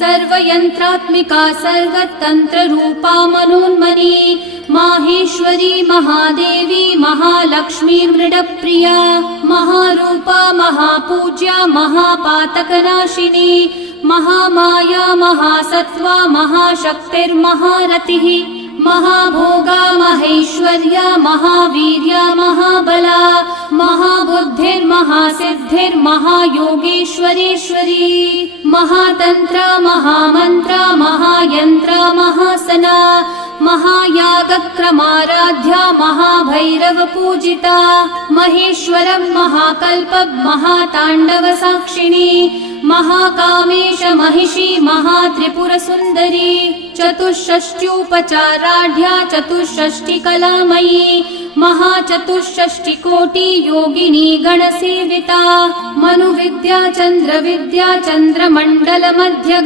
सर्वयन्त्रात्मिका सर्वतन्त्ररूपा मनोन्मनी माहेश्वरी महादेवी महालक्ष्मी मृडप्रिया महारूपा महापूज्या महापातकनाशिनी महामाया महासत्त्वा महाशक्तिर्महारतिः महाभोगा महेश्वर्या महावीर्या महाबला महाबुद्धिर्महासिद्धिर्महायोगेश्वरेश्वरी महातन्त्रा महामन्त्रा महायन्त्रा महासना महायागक्रमाराध्या महाभैरवपूजिता महेश्वरं महाकल्पं महाताण्डवसाक्षिणी महाकामेश महिषी महात्रिपुरसुन्दरी चतुष्षष्ट्युपचाराढ्या चतुष्षष्टिकलामयी महाचतुष्षष्टिकोटि योगिनी गणसेविता मनुविद्या चन्द्रविद्या चन्द्रमण्डलमध्यगा